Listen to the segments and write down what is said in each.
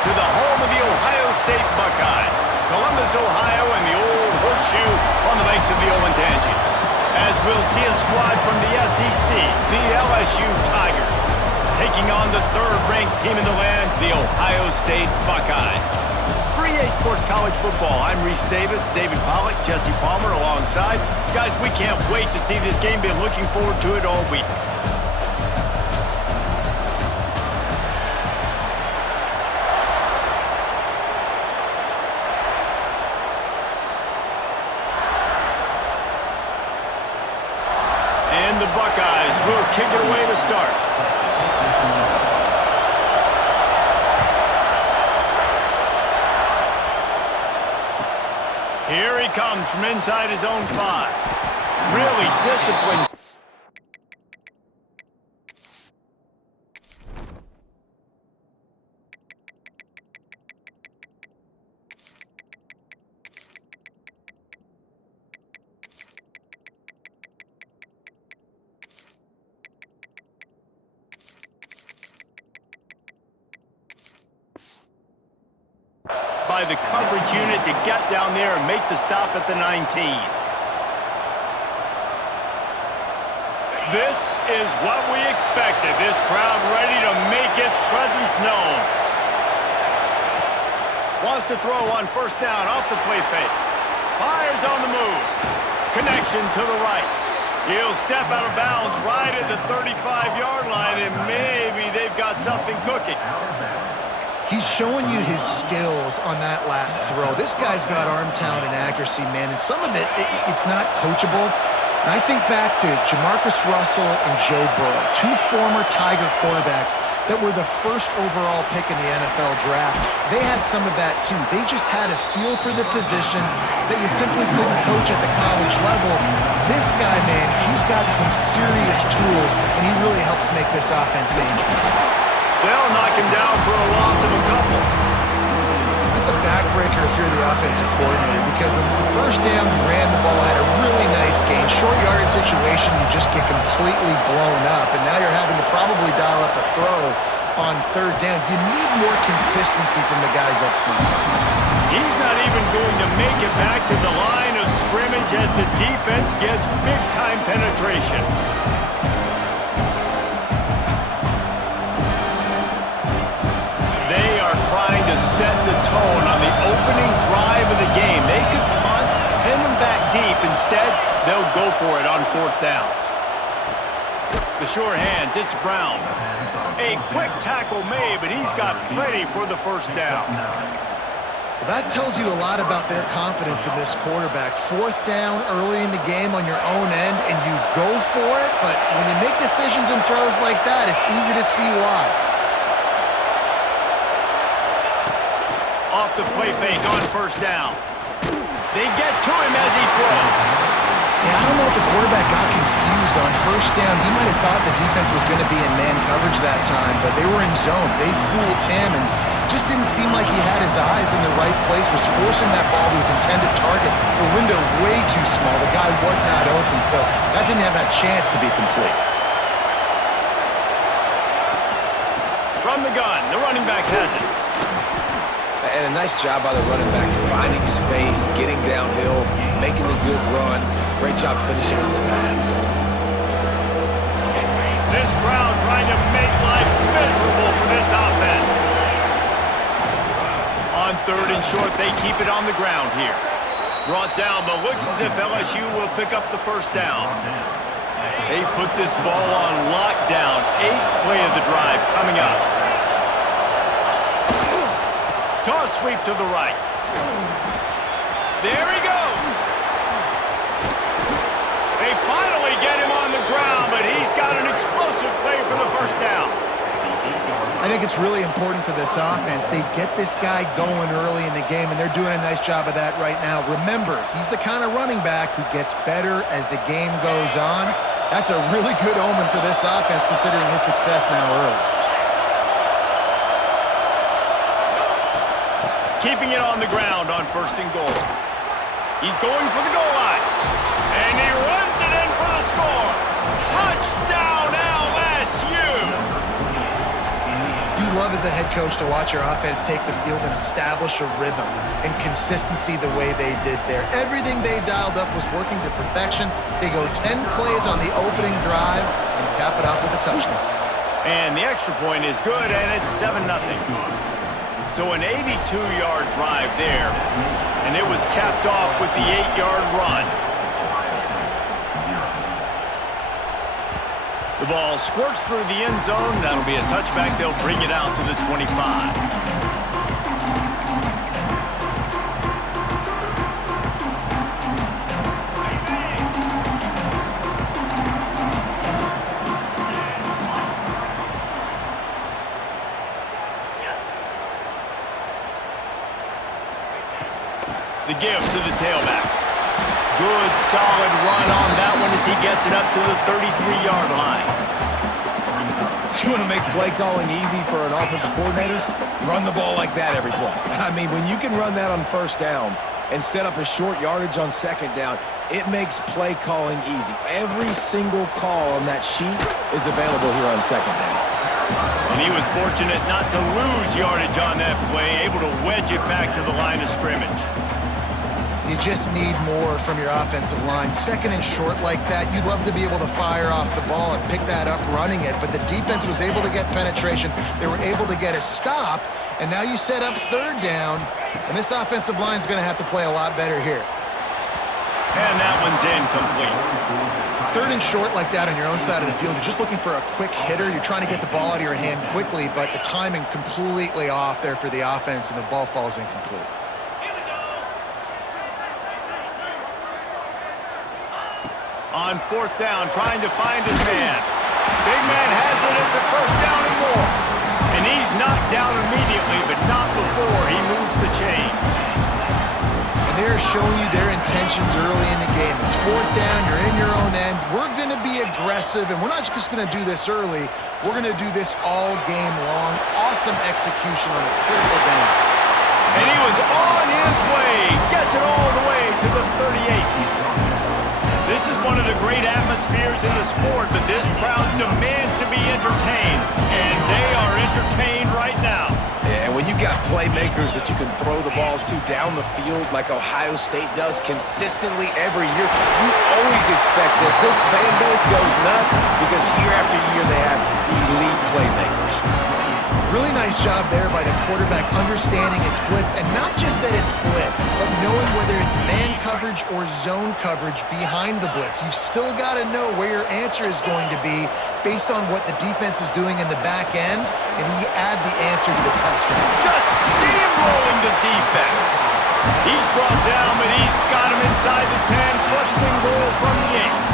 to the home of the Ohio State Buckeyes, Columbus, Ohio, and the old horseshoe on the banks of the Olentangy. As we'll see a squad from the SEC, the LSU Tigers, taking on the third-ranked team in the land, the Ohio State Buckeyes. For EA Sports College Football, I'm Reese Davis, David Pollack, Jesse Palmer alongside. Guys, we can't wait to see this game. Been looking forward to it all week. And the Buckeyes will kick it away to start. Here he comes from inside his own 5. Really disciplined. By the coverage unit to get down there and make the stop at the 19. This is what we expected. This crowd ready to make its presence known. Wants to throw on first down off the play fake. Fires on the move. Connection to the right. He'll step out of bounds right at the 35-yard line, and maybe they've got something cooking. He's showing you his skills on that last throw. This guy's got arm talent and accuracy, man, and some of it's not coachable. And I think back to Jamarcus Russell and Joe Burrow, 2 former Tiger quarterbacks that were the first overall pick in the NFL draft. They had some of that, too. They just had a feel for the position that you simply couldn't coach at the college level. This guy, man, he's got some serious tools, and he really helps make this offense dangerous. They'll knock him down for a loss of a couple. That's a backbreaker if you're the offensive coordinator, because on first down, you ran the ball, had a really nice gain. Short yardage situation, you just get completely blown up, and now you're having to probably dial up a throw on third down. You need more consistency from the guys up front. He's not even going to make it back to the line of scrimmage as the defense gets big-time penetration. Trying to set the tone on the opening drive of the game. They could punt, pin them back deep. Instead, they'll go for it on fourth down. The sure hands, it's Brown. A quick tackle made, but he's got plenty for the first down. Well, that tells you a lot about their confidence in this quarterback. Fourth down early in the game on your own end, and you go for it, but when you make decisions and throws like that, it's easy to see why. Off the play fake on first down. They get to him as he throws. Yeah, I don't know if the quarterback got confused on first down. He might have thought the defense was going to be in man coverage that time, but they were in zone. They fooled him and just didn't seem like he had his eyes in the right place, was forcing that ball to his intended target. The window way too small. The guy was not open, so that didn't have that chance to be complete. From the gun, the running back has it. And a nice job by the running back, finding space, getting downhill, making the good run. Great job finishing with his pads. This crowd trying to make life miserable for this offense. On third and short, they keep it on the ground here. Brought down, but looks as if LSU will pick up the first down. They've put this ball on lockdown. 8th play of the drive coming up. Toss sweep to the right. There he goes. They finally get him on the ground, but he's got an explosive play for the first down. I think it's really important for this offense. They get this guy going early in the game, and they're doing a nice job of that right now. Remember, he's the kind of running back who gets better as the game goes on. That's a really good omen for this offense, considering his success now early. Keeping it on the ground on first and goal. He's going for the goal line. And he runs it in for the score. Touchdown, LSU! You love as a head coach to watch your offense take the field and establish a rhythm and consistency the way they did there. Everything they dialed up was working to perfection. They go 10 plays on the opening drive and cap it off with a touchdown. And the extra point is good, and it's 7-0. So an 82-yard drive there, and it was capped off with the 8-yard run. The ball squirts through the end zone. That'll be a touchback. They'll bring it out to the 25. The give to the tailback. Good, solid run on that one as he gets it up to the 33-yard line. You want to make play calling easy for an offensive coordinator? Run the ball like that every play. I mean, when you can run that on first down and set up a short yardage on second down, it makes play calling easy. Every single call on that sheet is available here on second down. And he was fortunate not to lose yardage on that play, able to wedge it back to the line of scrimmage. You just need more from your offensive line. Second and short like that, you'd love to be able to fire off the ball and pick that up running it, but the defense was able to get penetration. They were able to get a stop, and now you set up third down, and this offensive line is going to have to play a lot better here. And that one's incomplete. Third and short like that on your own side of the field, you're just looking for a quick hitter. You're trying to get the ball out of your hand quickly, but the timing completely off there for the offense, and the ball falls incomplete. On fourth down, trying to find his man. Big man has it. It's a first down and more. And he's knocked down immediately, but not before he moves the chains. And they're showing you their intentions early in the game. It's fourth down. You're in your own end. We're going to be aggressive, and we're not just going to do this early. We're going to do this all game long. Awesome execution on a critical down. And he was on his way. Gets it all the way to the 38. This is one of the great atmospheres in the sport, but this crowd demands to be entertained, and they are entertained right now. Yeah, and when you got playmakers that you can throw the ball to down the field like Ohio State does consistently every year, you always expect this. This fan base goes nuts because year after year they have elite playmakers. Really nice job there by the quarterback understanding it's blitz, and not just that it's blitz, but knowing whether it's man coverage or zone coverage behind the blitz. You've still got to know where your answer is going to be based on what the defense is doing in the back end, and he add the answer to the test. Just steamrolling the defense. He's brought down, but he's got him inside the 10, first and goal from the 8.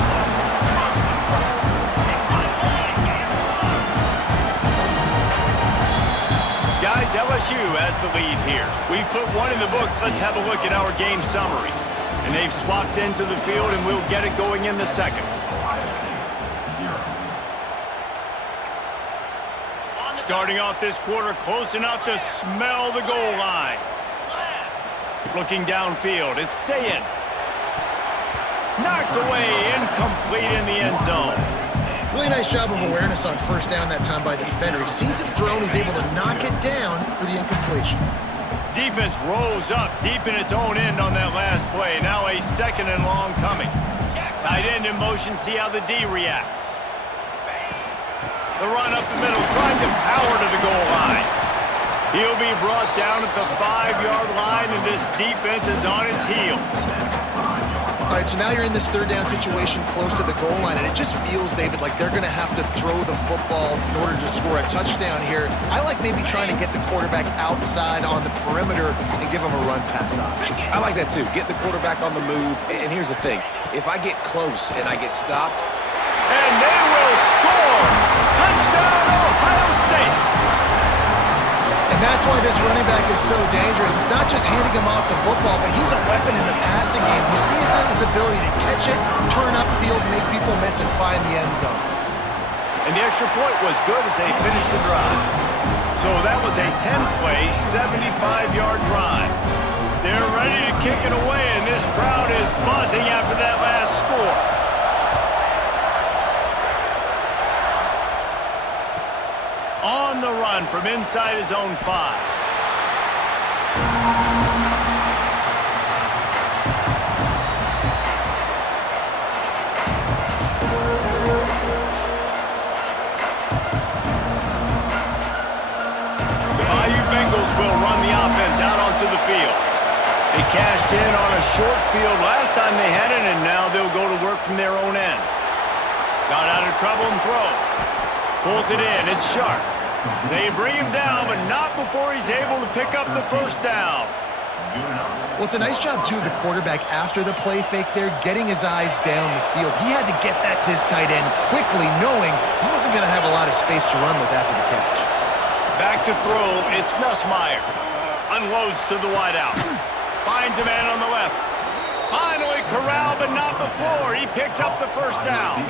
Guys, LSU has the lead here. We've put one in the books. Let's have a look at our game summary. And they've swapped into the field, and we'll get it going in the second. Starting off this quarter, close enough to smell the goal line. Looking downfield, it's Sayin. Knocked away, incomplete in the end zone. Really nice job of awareness on first down that time by the defender. He sees it thrown, he's able to knock it down for the incompletion. Defense rolls up deep in its own end on that last play. Now a second and long coming. Tight end in motion, see how the D reacts. The run up the middle, trying to power to the goal line. He'll be brought down at the 5-yard line, and this defense is on its heels. All right, so now you're in this third down situation close to the goal line, and it just feels, David, like they're going to have to throw the football in order to score a touchdown here. I like maybe trying to get the quarterback outside on the perimeter and give him a run-pass option. I like that too. Get the quarterback on the move. And here's the thing. If I get close and I get stopped. And they will score! Touchdown, Ohio State! And that's why this running back is so dangerous. It's not just handing him off the football, but he's a weapon in the passing game. You see his ability to catch it, turn upfield, make people miss, and find the end zone. And the extra point was good as they finished the drive. So that was a 10-play, 75-yard drive. They're ready to kick it away, and this crowd is buzzing after that last score. On the run from inside his own 5. Will run the offense out onto the field. They cashed in on a short field last time they had it, and now they'll go to work from their own end. Got out of trouble and throws. Pulls it in. It's Sharp. They bring him down, but not before he's able to pick up the first down. Well, it's a nice job, too, of the quarterback after the play fake there, getting his eyes down the field. He had to get that to his tight end quickly, knowing he wasn't going to have a lot of space to run with after the catch. Back to throw, it's Nussmeier. Unloads to the wideout. Finds a man on the left. Finally corralled, but not before. He picks up the first down.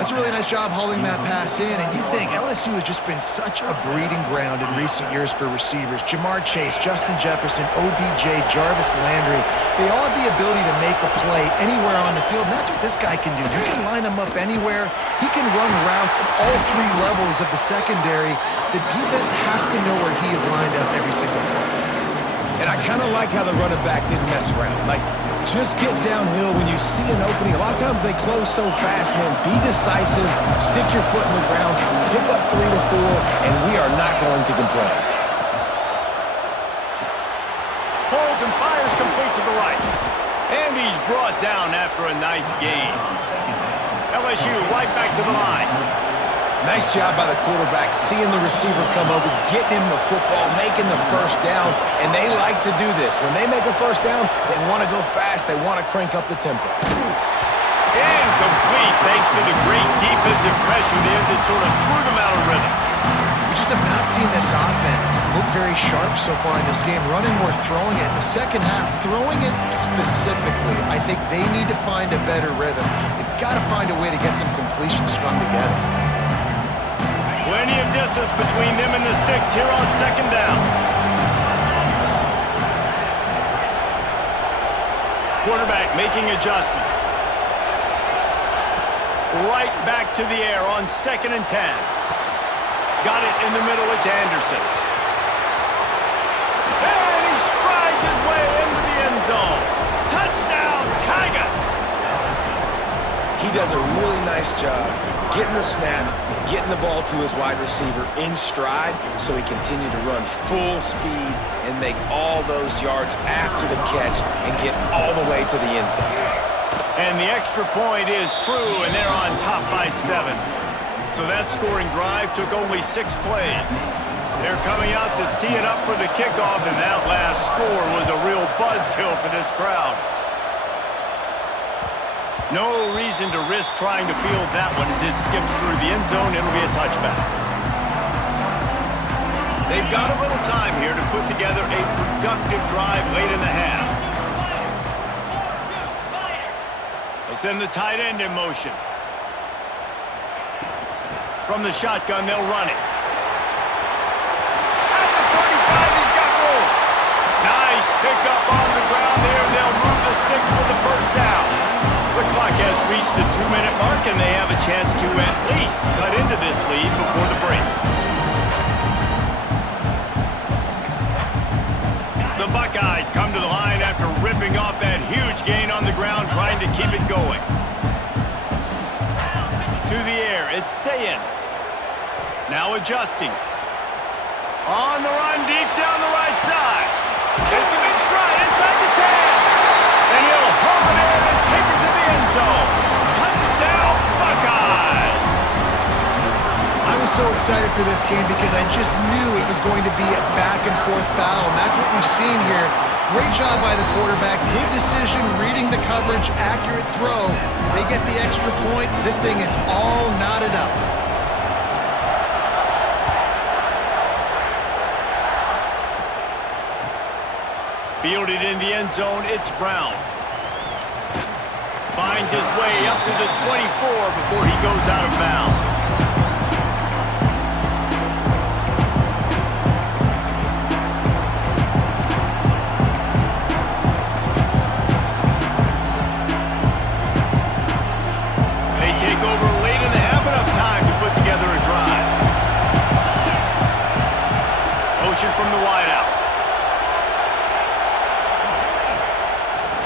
That's a really nice job hauling that pass in, and you think LSU has just been such a breeding ground in recent years for receivers. Jamar Chase, Justin Jefferson, OBJ, Jarvis Landry, they all have the ability to make a play anywhere on the field, and that's what this guy can do. You can line him up anywhere. He can run routes at all 3 levels of the secondary. The defense has to know where he is lined up every single play. And I kind of like how the running back didn't mess around. Like, just get downhill when you see an opening. A lot of times they close so fast, man. Be decisive, stick your foot in the ground, pick up 3 to 4, and we are not going to complain. Holds and fires complete to the right. And he's brought down after a nice gain. LSU right back to the line. Nice job by the quarterback, seeing the receiver come over, getting him the football, making the first down, and they like to do this. When they make a first down, they want to go fast. They want to crank up the tempo. Incomplete, thanks to the great defensive pressure there that sort of threw them out of rhythm. We just have not seen this offense look very sharp so far in this game, running or throwing it. In the second half, throwing it specifically, I think they need to find a better rhythm. They've got to find a way to get some completions strung together. Plenty of distance between them and the sticks here on second down. Quarterback making adjustments. Right back to the air on 2nd and 10. Got it in the middle, it's Anderson. And he strides his way into the end zone. Touchdown, Tigers! He does a really nice job getting the snap, getting the ball to his wide receiver in stride so he continued to run full speed and make all those yards after the catch and get all the way to the end zone. And the extra point is true, and they're on top by 7. So that scoring drive took only 6 plays. They're coming out to tee it up for the kickoff, and that last score was a real buzzkill for this crowd. No reason to risk trying to field that one as it skips through the end zone. It'll be a touchback. They've got a little time here to put together a productive drive late in the half. They'll send the tight end in motion. From the shotgun, they'll run it. At the 35, he's got room. Nice pickup on the ground there, and they'll move the sticks for the first down. The clock has reached the 2-minute mark, and they have a chance to at least cut into this lead before the break. The Buckeyes come to the line after ripping off that huge gain on the ground, trying to keep it going. To the air, it's Sayin. Now adjusting. On the run, deep down the right side. It's a big stride inside the 10. And he'll hop it in and take it to the end zone. Touchdown, Buckeyes! I was so excited for this game because I just knew it was going to be a back-and-forth battle, and that's what we've seen here. Great job by the quarterback. Good decision, reading the coverage, accurate throw. They get the extra point. This thing is all knotted up. Fielded in the end zone, it's Brown. Finds his way up to the 24 before he goes out of bounds. They take over late in the half, enough time to put together a drive. Motion from the wideout.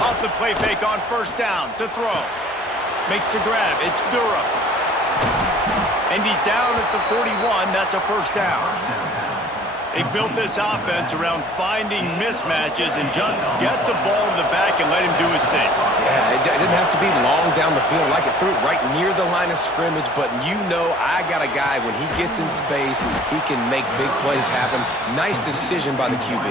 Off the play fake on first down to throw. Makes the grab. It's Durham. And he's down at the 41. That's a first down. They built this offense around finding mismatches and just get the ball to the back and let him do his thing. Yeah, it didn't have to be long down the field. Like it threw it right near the line of scrimmage, but you know I got a guy when he gets in space, he can make big plays happen. Nice decision by the QB.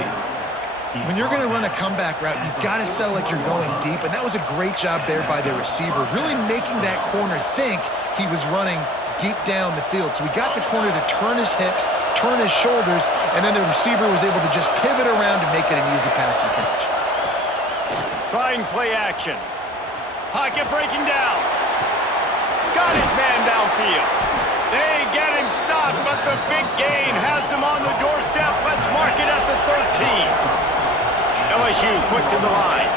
When you're going to run a comeback route, you've got to sell like you're going deep, and that was a great job there by the receiver, really making that corner think he was running deep down the field. So we got the corner to turn his hips, turn his shoulders, and then the receiver was able to just pivot around to make it an easy pass and catch. Trying play action. Pocket breaking down. Got his man downfield. They get him stopped, but the big gain has them on the doorstep. Let's mark it at the 13. LSU quick to the line.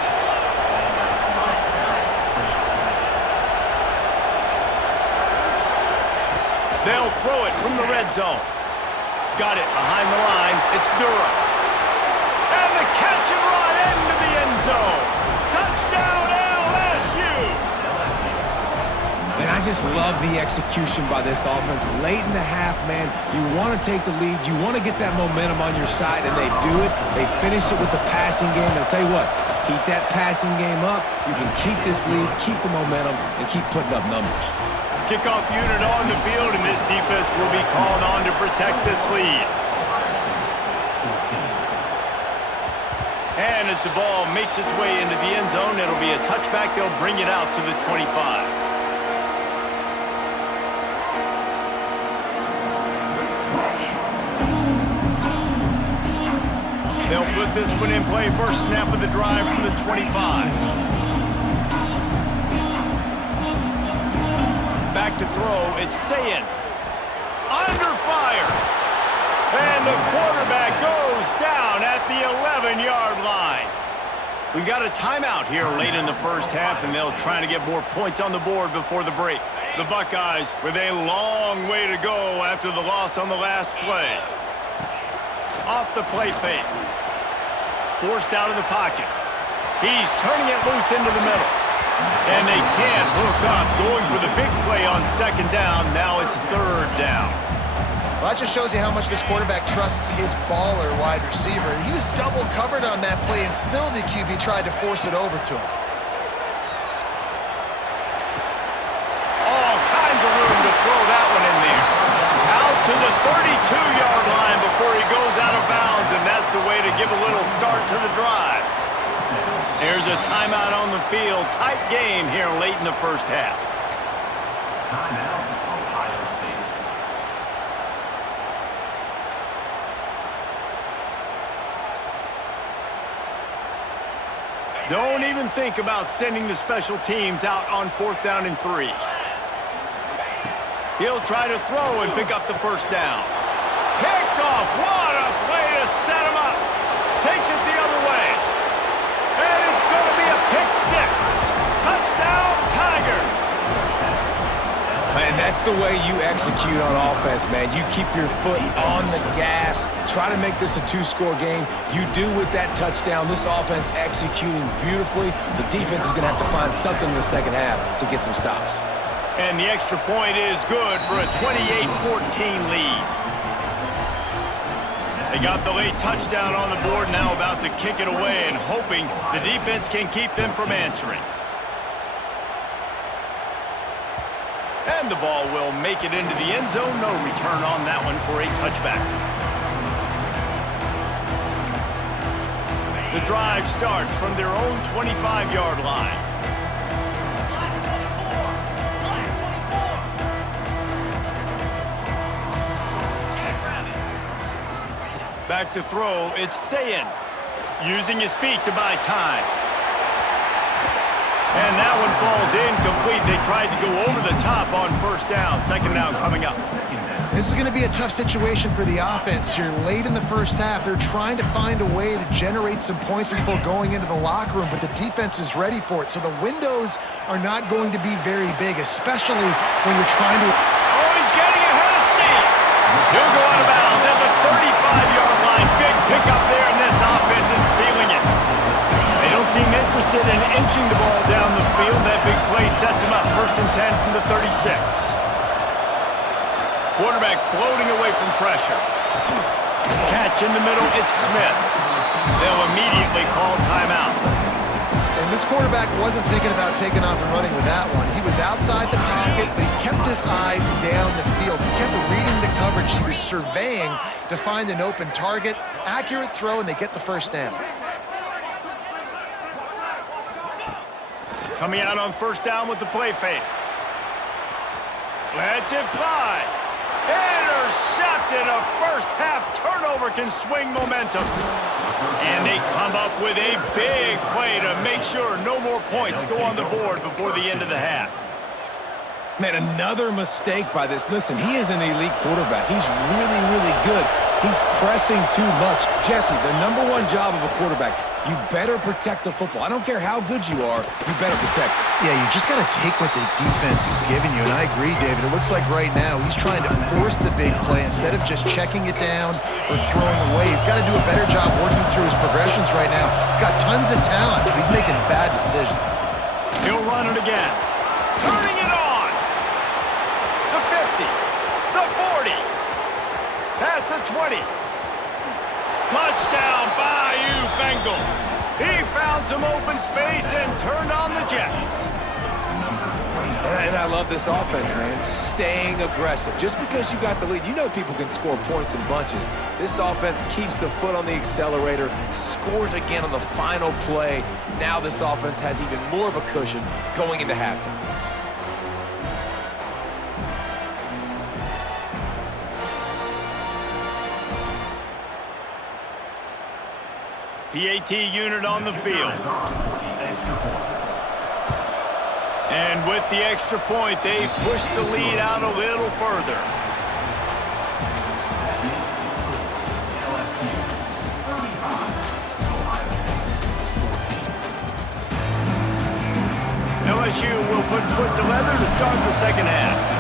They'll throw it from the red zone. Got it behind the line. It's Durham. And the catch and run into the end zone. Touchdown LSU. Man, I just love the execution by this offense. Late in the half, man, you want to take the lead. You want to get that momentum on your side, and they do it. They finish it with the passing game. I'll tell you what, keep that passing game up. You can keep this lead, keep the momentum, and keep putting up numbers. Kickoff unit on the field, and this defense will be called on to protect this lead. And as the ball makes its way into the end zone, it'll be a touchback. They'll bring it out to the 25. They'll put this one in play. First snap of the drive from the 25. Back to throw. It's Sayin. Under fire. And the quarterback goes down at the 11-yard line. We got a timeout here late in the first half, and they'll try to get more points on the board before the break. The Buckeyes with a long way to go after the loss on the last play. Off the play fake. Forced out of the pocket. He's turning it loose into the middle. And they can't hook up. Going for the big play on second down. Now it's third down. Well, that just shows you how much this quarterback trusts his baller wide receiver. He was double covered on that play, and still the QB tried to force it over to him. All kinds of room to throw that one in there. Out to the 32-yard line before he goes out of bounds, and that's the way to give a little start to the drive. There's a timeout on the field. Tight game here late in the first half. Timeout, Ohio State. Don't even think about sending the special teams out on 4th down and 3. He'll try to throw and pick up the first down. Picked off. What a play to set him up. Takes it the other way. And it's going to be a pick 6. Touchdown, Tigers. Man, that's the way you execute on offense, man. You keep your foot on the gas. Try to make this a 2-score game. You do with that touchdown. This offense executing beautifully. The defense is going to have to find something in the second half to get some stops. And the extra point is good for a 28-14 lead. They got the late touchdown on the board, now about to kick it away and hoping the defense can keep them from answering. And the ball will make it into the end zone. No return on that one for a touchback. The drive starts from their own 25-yard line. Back to throw, it's Sayin. Using his feet to buy time. And that one falls incomplete. They tried to go over the top on first down. Second down coming up. This is going to be a tough situation for the offense here. Late in the first half, they're trying to find a way to generate some points before going into the locker room, but the defense is ready for it. So the windows are not going to be very big, especially when you're trying to... Oh, he's getting ahead of steam. He'll go out of bounds at the 35-yard line sets him up 1st and 10 from the 36. Quarterback floating away from pressure. Catch in the middle, it's Smith. They'll immediately call timeout. And this quarterback wasn't thinking about taking off and running with that one. He was outside the pocket, but he kept his eyes down the field. He kept reading the coverage. He was surveying to find an open target. Accurate throw, and they get the first down. Coming out on 1st down with the play fake. Lets it fly. Intercepted. A first-half turnover can swing momentum. And they come up with a big play to make sure no more points go on the board before the end of the half. Man, another mistake by this. Listen, he is an elite quarterback. He's really, really good. He's pressing too much. Jesse, the #1 job of a quarterback, you better protect the football. I don't care how good you are, you better protect it. Yeah, you just got to take what the defense is giving you, and I agree, David. It looks like right now he's trying to force the big play instead of just checking it down or throwing away. He's got to do a better job working through his progressions right now. He's got tons of talent, but he's making bad decisions. He'll run it again. Turning it on. The 50. The 40. Past the 20. Touchdown, Bayou Bengals. He found some open space and turned on the Jets. And I love this offense, man. Staying aggressive. Just because you got the lead, you know people can score points in bunches. This offense keeps the foot on the accelerator, scores again on the final play. Now this offense has even more of a cushion going into halftime. PAT unit on the field. And with the extra point, they push the lead out a little further. LSU will put foot to leather to start the second half.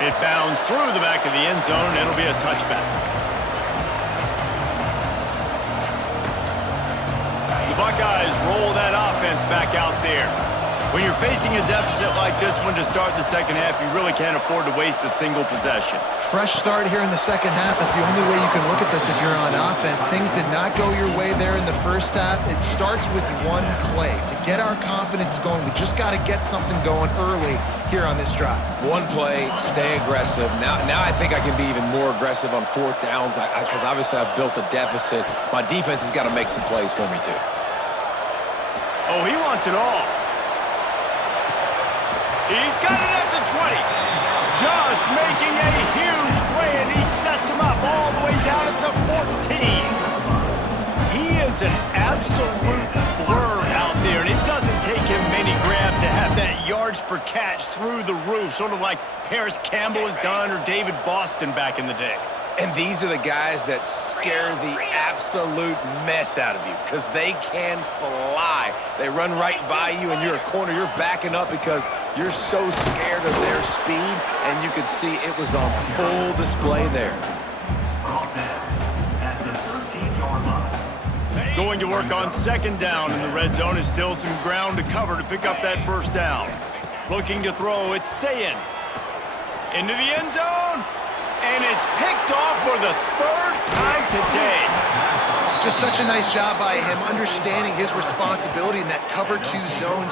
It bounds through the back of the end zone, and it'll be a touchback. The Buckeyes roll that offense back out there. When you're facing a deficit like this one to start the second half, you really can't afford to waste a single possession. Fresh start here in the second half. That's the only way you can look at this if you're on offense. Things did not go your way there in the first half. It starts with one play. To get our confidence going, we just got to get something going early here on this drive. One play, stay aggressive. Now I think I can be even more aggressive on 4th downs because obviously I've built a deficit. My defense has got to make some plays for me too. Oh, he wants it all. He's got it at the 20. Just making a huge play, and he sets him up all the way down at the 14. He is an absolute blur out there, and it doesn't take him many grabs to have that yards per catch through the roof, sort of like Paris Campbell has done or David Boston back in the day. And these are the guys that scare the absolute mess out of you because they can fly. They run right by you, and you're a corner. You're backing up because you're so scared of their speed, and you could see it was on full display there. Going to work on 2nd down in the red zone is still some ground to cover to pick up that 1st down. Looking to throw, it's Sayin. Into the end zone. And it's picked off for the 3rd time today. Just such a nice job by him, understanding his responsibility in that cover 2 zone.